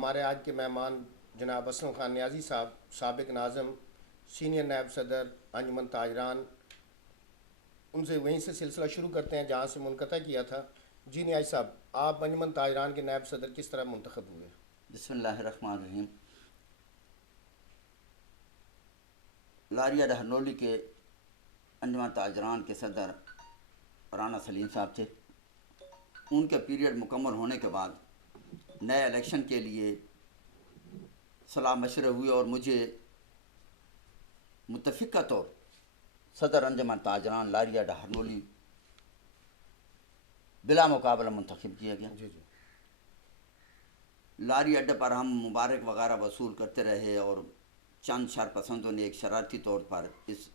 ہمارے آج کے مہمان جناب اسلم خان نیازی صاحب، سابق ناظم، سینئر نائب صدر انجمن تاجران، ان سے وہیں سے سلسلہ شروع کرتے ہیں جہاں سے منقطع کیا تھا۔ جی نیازی صاحب، آپ انجمن تاجران کے نائب صدر کس طرح منتخب ہوئے؟ بسم اللہ الرحمن الرحیم۔ لاریہ ڈہرنولی کے انجمن تاجران کے صدر رانا سلیم صاحب تھے۔ ان کے پیریڈ مکمل ہونے کے بعد نئے الیکشن کے لیے صلاح مشورے ہوئے اور مجھے متفقہ طور صدر انجمن تاجران لاریہ ڈہرنولی بلا مقابلہ منتخب کیا گیا۔ جی جی لاری اڈے پر ہم مبارک وغیرہ وصول کرتے رہے اور چند شرپسندوں نے ایک شرارتی طور پر اس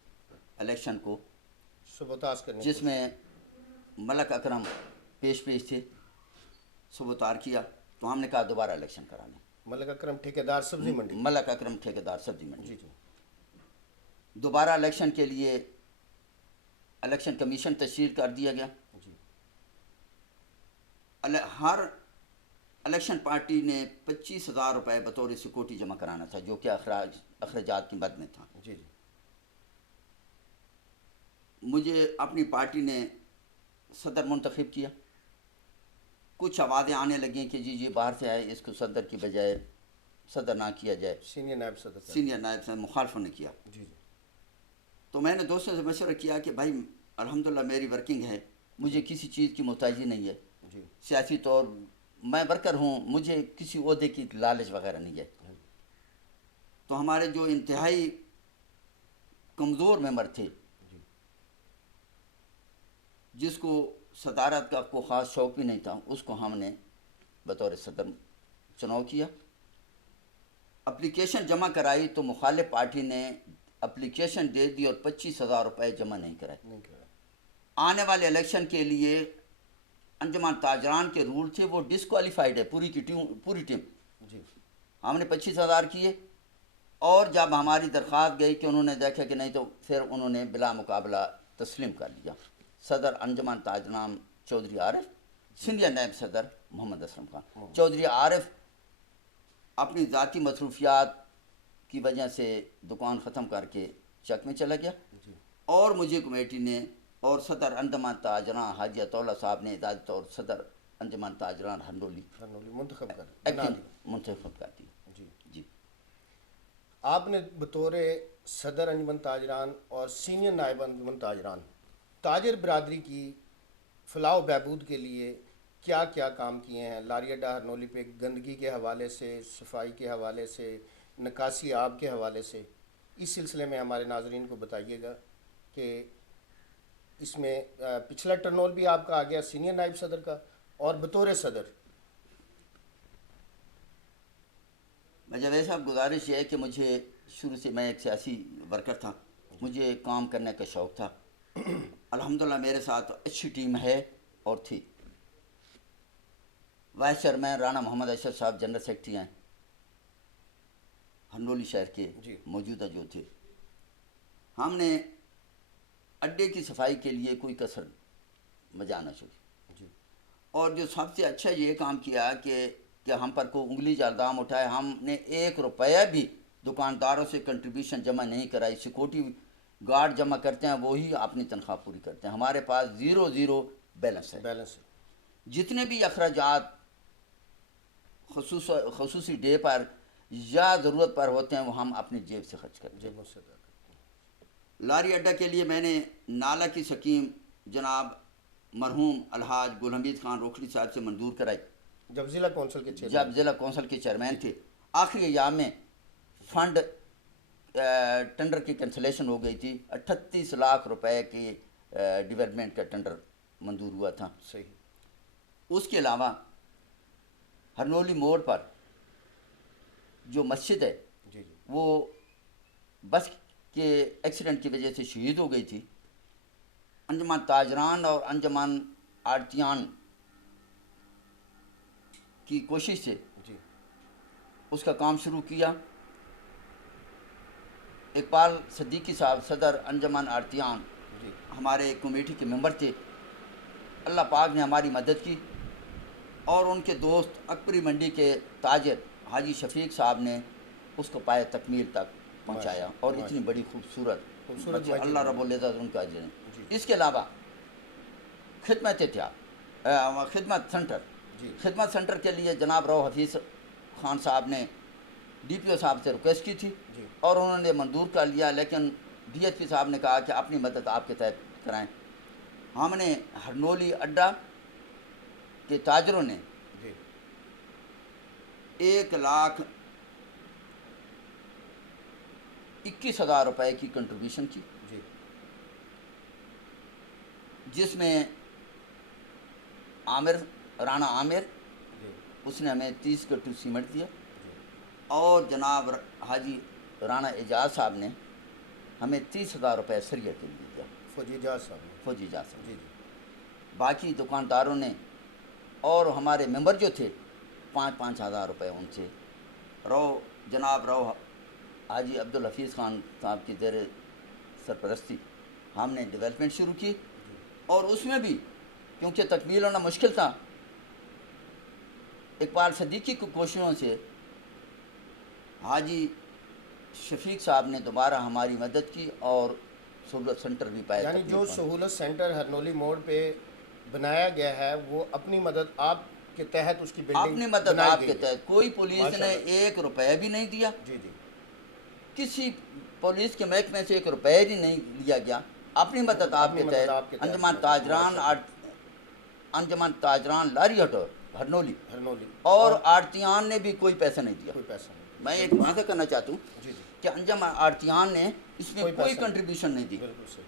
الیکشن کو، سبوتاژ کرنے جس میں ملک اکرم پیش تھے، سبوتار کیا، تو ہم نے کہا دوبارہ الیکشن کرانے۔ ملک اکرم ٹھیکیدار سبزی منڈی۔ ملک اکرم ٹھیکیدار سبزی منڈی۔ جی جی دوبارہ الیکشن کے لیے الیکشن کمیشن تشکیل کر دیا گیا۔ جی ہر الیکشن پارٹی نے 25,000 روپے بطور سیکورٹی جمع کرانا تھا، جو کہ اخراجات کی مد میں تھا۔ جی جی مجھے اپنی پارٹی نے صدر منتخب کیا۔ کچھ آوازیں آنے لگیں کہ جی باہر سے آئے، اس کو صدر کی بجائے صدر نہ کیا جائے۔ سینئر نائب صدر کا۔ سینئر نائب سے مخالفوں نے کیا۔ جی جی تو میں نے دوستوں سے مشورہ کیا کہ بھائی الحمدللہ میری ورکنگ ہے، مجھے کسی چیز کی محتاجی نہیں ہے، جی سیاسی طور میں ورکر ہوں، مجھے کسی عہدے کی لالچ وغیرہ نہیں ہے۔ تو ہمارے جو انتہائی کمزور ممبر تھے، جی جس کو صدارت کا کوئی خاص شوق بھی نہیں تھا، اس کو ہم نے بطور صدر چناؤ کیا۔ اپلیکیشن جمع کرائی تو مخالف پارٹی نے اپلیکیشن دے دی اور 25,000 روپے جمع نہیں کرائے۔ نہیں کرا۔ آنے والے الیکشن کے لیے انجمن تاجران کے رول تھے، وہ ڈسکوالیفائڈ ہے پوری ٹیم۔ جی ہم نے 25,000 کیے، اور جب ہماری درخواست گئی کہ انہوں نے دیکھا کہ نہیں، تو پھر انہوں نے بلا مقابلہ تسلیم کر لیا۔ صدر انجمن تاجران چودھری عارف، سینئر نائب صدر محمد اسلم خان۔ چودھری عارف اپنی ذاتی مصروفیات کی وجہ سے دکان ختم کر کے چک میں چلا گیا، جی اور مجھے کمیٹی نے اور صدر انجمن تاجران حاجی عطا اللہ صاحب نے اعزازی طور صدر انجمن تاجران ہنڈولی ہرنولی منتخب کر بنا ایکٹنگ دی۔ منتخب کر دیا۔ جی جی آپ نے بطور صدر انجمن تاجران اور سینئر نائب انجمن تاجران تاجر برادری کی فلاح و بہبود کے لیے کیا کیا کام کیے ہیں؟ لاریہ ڈہرنولی پہ گندگی کے حوالے سے، صفائی کے حوالے سے، نکاسی آب کے حوالے سے، اس سلسلے میں ہمارے ناظرین کو بتائیے گا کہ اس میں پچھلا ٹرنول بھی آپ کا آ گیا سینئر نائب صدر کا، اور بطور صدر۔ جاوید صاحب، گزارش یہ ہے کہ مجھے شروع سے، میں ایک سیاسی ورکر تھا، مجھے کام کرنے کا شوق تھا۔ الحمدللہ میرے ساتھ اچھی ٹیم ہے اور تھی۔ وائس چیئرمین رانا محمد اشرف صاحب جنرل سیکرٹری ہیں ہنڈولی شہر کے جی موجودہ جو تھے۔ ہم نے اڈے کی صفائی کے لیے کوئی کسر مجا نہ چھوڑی، جی اور جو سب سے اچھا یہ کام کیا کہ ہم پر کوئی انگلی کا الزام اٹھائے، ہم نے 1 روپیہ بھی دکانداروں سے کنٹریبیوشن جمع نہیں کرائی۔ سیکورٹی گارڈ جمع کرتے ہیں، وہی اپنی تنخواہ پوری کرتے ہیں۔ ہمارے پاس 0 بیلنس ہے۔ بیلنس۔ جتنے بھی اخراجات خصوصی ڈے پر یا ضرورت پر ہوتے ہیں، وہ ہم اپنی جیب سے خرچ کرتے ہیں۔ جب مجھ سے ادا کرتے ہیں۔ لاری اڈا کے لیے میں نے نالہ کی سکیم جناب مرحوم الحاج گل حمید خان روکھڑی صاحب سے منظور کرائی، جب ضلع کونسل کے چیئرمین۔ جب ضلع کونسل کے چیئرمین تھے۔ آخری ایام میں فنڈ ٹینڈر کی کینسلیشن ہو گئی تھی، 38 لاکھ روپے کی ڈیولپمنٹ کا ٹینڈر منظور ہوا تھا۔ صحیح۔ اس کے علاوہ ہرنولی موڑ پر جو مسجد ہے، جی جی وہ بس کے ایکسیڈنٹ کی وجہ سے شہید ہو گئی تھی۔ انجمن تاجران اور انجمن آڑتیان کی کوشش سے جی اس کا کام شروع کیا۔ اقبال صدیقی صاحب صدر انجمن آڑتیان جی ہمارے کمیٹی کے ممبر تھے۔ اللہ پاک نے ہماری مدد کی، اور ان کے دوست اکبری منڈی کے تاجر حاجی شفیق صاحب نے اس کو پائے تکمیل تک پہنچایا اور اتنی بڑی خوبصورت خوبصورت مسجد، اللہ رب العزت ان کا اجر دے۔ جی اس کے علاوہ خدمت خدمت سینٹر، جی خدمت سینٹر کے لیے جناب رو حفیظ خان صاحب نے ڈی پی او صاحب سے ریکویسٹ کی تھی جی اور انہوں نے منظور کر لیا، لیکن ڈی ایس پی صاحب نے کہا کہ اپنی مدد آپ کے تحت کرائیں۔ ہم نے ہرنولی اڈا کے تاجروں نے جی 1,21,000 روپے کی کنٹریبیوشن کی، جی جس میں رانا عامر جی اس نے ہمیں 30 کٹو سیمنٹ دیا، جی اور جناب حاجی رانا اعجاز صاحب نے ہمیں 30,000 روپے سریے کے لیے دیا، فوجی جہاز صاحب نے۔ فوجی اعجاز صاحب۔ جی جی باقی دکانداروں نے اور ہمارے ممبر جو تھے 5,000 روپے ان سے جناب حاجی عبدالحفیظ خان صاحب کی زیر سرپرستی ہم نے ڈیولپمنٹ شروع کی، اور اس میں بھی کیونکہ تکمیل ہونا مشکل تھا، اقبال صدیقی کی کوششوں سے حاجی شفیق صاحب نے دوبارہ ہماری مدد کی اور سہولت سینٹر بھی پایا۔ یعنی جو سہولت سینٹر ہرنولی موڑ پہ بنایا گیا ہے وہ اپنی مدد آپ کے تحت اس کی بلڈنگ اپنی مدد بنائی آپ گئی کے ہے۔ تحت، کوئی پولیس نے ماشاءاللہ۔ 1 روپے بھی نہیں دیا، جی جی کسی پولیس کے محکمے سے 1 روپے بھی نہیں لیا گیا، اپنی مدد آپ اپنی کے مدد آپ کے تحت۔ تحت انجمن تاجران لاری ہٹو ہرنولی ہرنولی اور آڑتیان نے بھی کوئی پیسہ نہیں دیا۔ کوئی پیسہ نہیں۔ میں ایک واضح کرنا چاہتا ہوں جی جی کہ انجم آڑتیان نے اس میں کوئی کوئی پیسہ نہیں۔ کنٹریبیوشن نہیں دی۔ بالکل صحیح،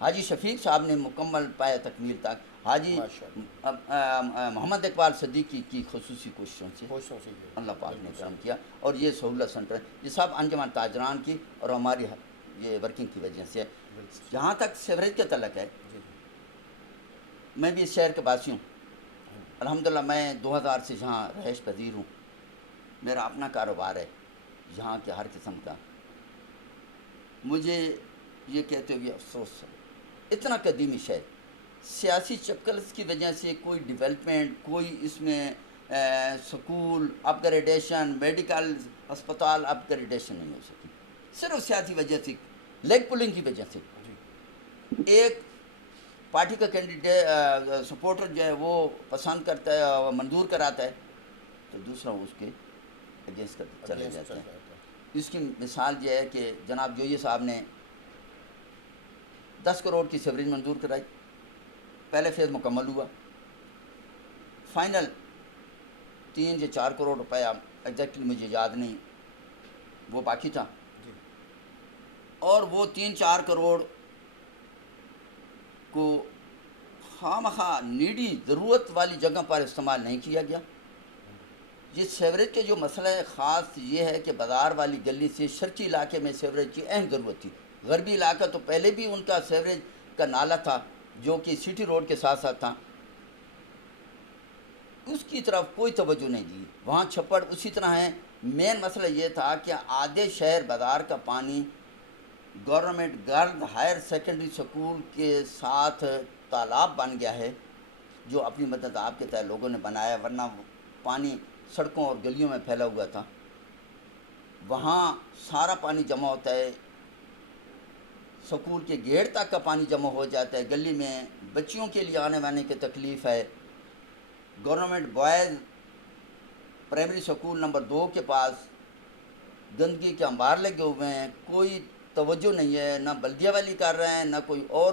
حاجی شفیق صاحب نے مکمل پایا تکمیل تک، حاجی ماشاءاللہ۔ محمد اقبال صدیقی کی خصوصی کوششوں سے کوششوں سے یہ اللہ پاک نے بالکل کرم صحیح۔ کیا، اور یہ سہولت سینٹر یہ سب انجمن تاجران کی اور ہماری یہ ورکنگ کی وجہ سے ہے۔ بالکل جہاں تک سیوریج کے تعلق ہے، جی جی میں بھی اس شہر کے باسی ہوں، الحمدللہ میں 2000 سے جہاں رہائش پذیر ہوں، میرا اپنا کاروبار ہے یہاں کے ہر قسم کا۔ مجھے یہ کہتے ہوئے افسوس ہے، اتنا قدیمی شہر، سیاسی چکرز کی وجہ سے کوئی ڈیولپمنٹ، کوئی اس میں سکول اپ گریڈیشن، میڈیکل ہسپتال اپ گریڈیشن نہیں ہو سکی، صرف سیاسی وجہ سے، لیگ پولنگ کی وجہ سے۔ جی ایک پارٹی کا کینڈیڈیٹ سپورٹر جو ہے وہ پسند کرتا ہے، منظور کراتا ہے، تو دوسرا اس کے اگینسٹ چلے against جاتے چل ہیں۔ رہا تھا۔ اس کی مثال یہ ہے کہ جناب جوئی صاحب نے 10 کروڑ کی سیوریج منظور کرائی، پہلے فیز مکمل ہوا، فائنل 3 یا 4 کروڑ روپیہ ایگزیکٹلی مجھے یاد نہیں وہ باقی تھا، جی اور وہ 3-4 کروڑ کو خواہ نیڈی ضرورت والی جگہ پر استعمال نہیں کیا گیا۔ یہ سیوریج کے جو مسئلہ ہے خاص یہ ہے کہ بازار والی گلی سے شرقی علاقے میں سیوریج کی اہم ضرورت تھی، غربی علاقہ تو پہلے بھی ان کا سیوریج کا نالا تھا جو کہ سٹی روڈ کے ساتھ ساتھ تھا، اس کی طرف کوئی توجہ نہیں دی، وہاں چھپڑ اسی طرح ہیں۔ مین مسئلہ یہ تھا کہ آدھے شہر بازار کا پانی government girl higher secondary school کے ساتھ تالاب بن گیا ہے، جو اپنی مدد آپ کے تحت لوگوں نے بنایا، ورنہ پانی سڑکوں اور گلیوں میں پھیلا ہوا تھا، وہاں سارا پانی جمع ہوتا ہے، سکول کے گیٹ تک کا پانی جمع ہو جاتا ہے، گلی میں بچیوں کے لیے آنے وانے کی تکلیف ہے۔ Government boys primary school number 2 کے پاس گندگی کے انبار لگے ہوئے ہیں، کوئی توجہ نہیں ہے، نہ بلدیہ والی کر رہے ہیں، نہ کوئی اور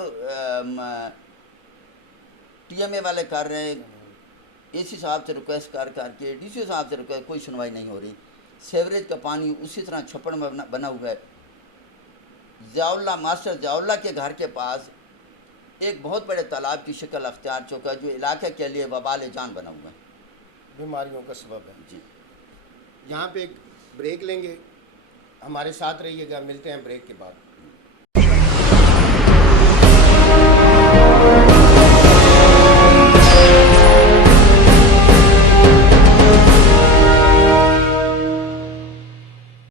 ٹی ایم اے والے کر رہے ہیں، اے سی صاحب سے ریکویسٹ کر کے، ڈی سی صاحب سے ریکویسٹ، کوئی سنوائی نہیں ہو رہی۔ سیوریج کا پانی اسی طرح چھپڑ میں بنا ہوا ہے۔ ماسٹر ضیاء اللہ کے گھر کے پاس ایک بہت بڑے تالاب کی شکل اختیار چکا جو علاقے کے لیے وبال جان بنا ہوا ہے۔ بیماریوں کا سبب ہے۔ جی یہاں پہ ایک بریک لیں گے، ہمارے ساتھ رہیے گا، ملتے ہیں بریک کے بعد۔